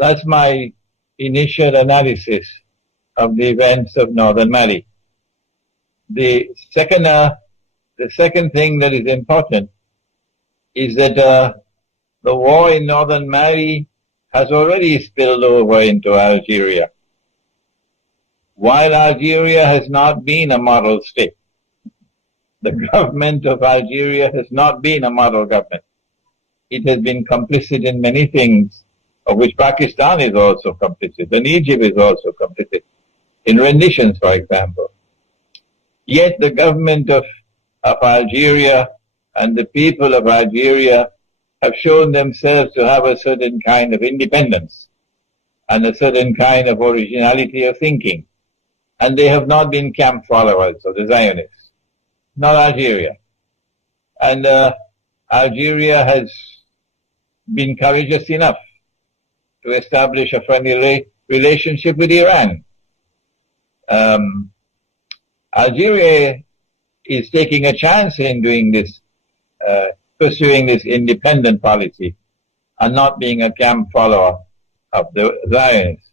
That's my initial analysis of the events of northern Mali. The second thing that is important is that the war in northern Mali has already spilled over into Algeria. While Algeria has not been a model state, the government of Algeria has not been a model government. It has been complicit in many things, of which Pakistan is also complicit, and Egypt is also complicit, in renditions, for example. Yet the government of Algeria and the people of Algeria have shown themselves to have a certain kind of independence and a certain kind of originality of thinking. And they have not been camp followers of the Zionists, not Algeria. And Algeria has been courageous enough to establish a friendly relationship with Iran. Algeria is taking a chance in doing this, pursuing this independent policy and not being a camp follower of the Zionists.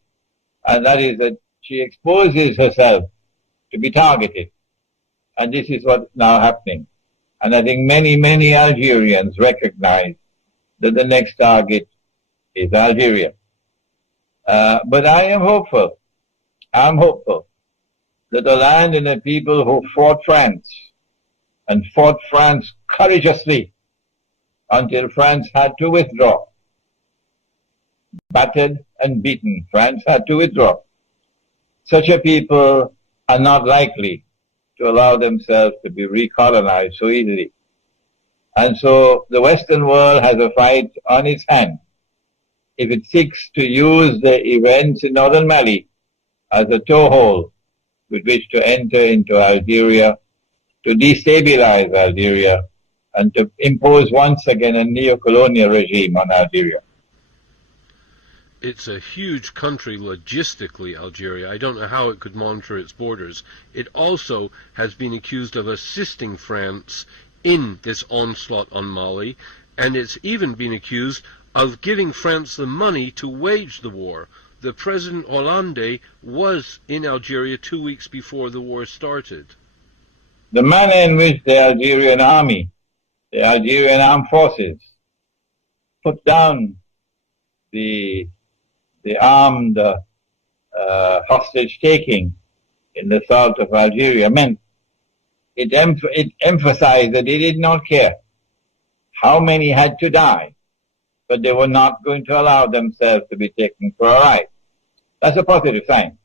And that is that she exposes herself to be targeted. And this is what's now happening. And I think many, many Algerians recognize that the next target is Algeria. But I am hopeful. I'm hopeful that the land and the people who fought France and fought France courageously until France had to withdraw, battered and beaten, France had to withdraw. Such a people are not likely to allow themselves to be recolonized so easily. And so the Western world has a fight on its hand if it seeks to use the events in northern Mali as a toehold with which to enter into Algeria, to destabilize Algeria, and to impose once again a neo-colonial regime on Algeria. It's a huge country logistically, Algeria. I don't know how it could monitor its borders. It also has been accused of assisting France in this onslaught on Mali, and it's even been accused of giving France the money to wage the war. The President Hollande was in Algeria 2 weeks before the war started. The manner in which the Algerian army, the Algerian armed forces, put down the armed hostage-taking in the south of Algeria meant it emphasized that they did not care how many had to die, but they were not going to allow themselves to be taken for a ride. That's a positive sign.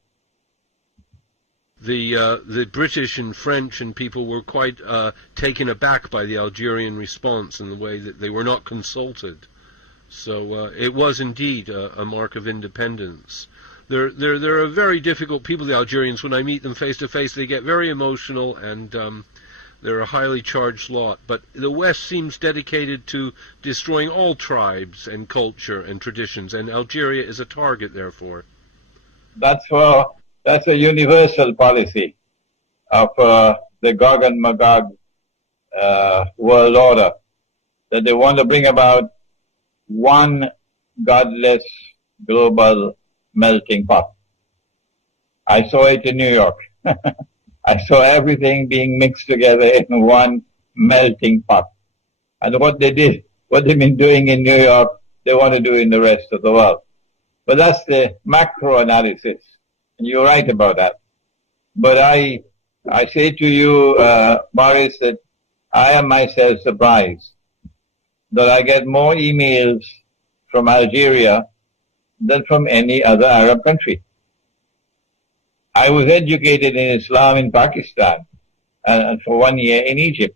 The British and French and people were quite taken aback by the Algerian response in the way that they were not consulted. So it was indeed a mark of independence. They're a very difficult people, the Algerians. When I meet them face to face, they get very emotional, and they're a highly charged lot. But the West seems dedicated to destroying all tribes and culture and traditions, and Algeria is a target, therefore. That's a universal policy of the Gog and Magog world order, that they want to bring about one godless global melting pot. I saw it in New York. I saw everything being mixed together in one melting pot. And what they've been doing in New York, they want to do in the rest of the world. But that's the macro analysis. And you're right about that. But I say to you, Boris, that I am myself surprised that I get more emails from Algeria than from any other Arab country. I was educated in Islam in Pakistan and for 1 year in Egypt.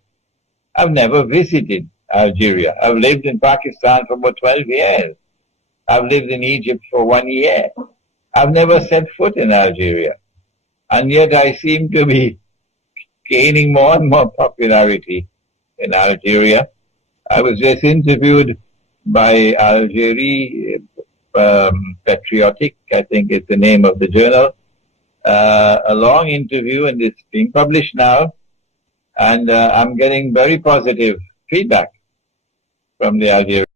I've never visited Algeria. I've lived in Pakistan for about 12 years. I've lived in Egypt for 1 year. I've never set foot in Algeria. And yet I seem to be gaining more and more popularity in Algeria. I was just interviewed by Algeria Patriotic, I think is the name of the journal. A long interview, and it's being published now. And I'm getting very positive feedback from the Algerians.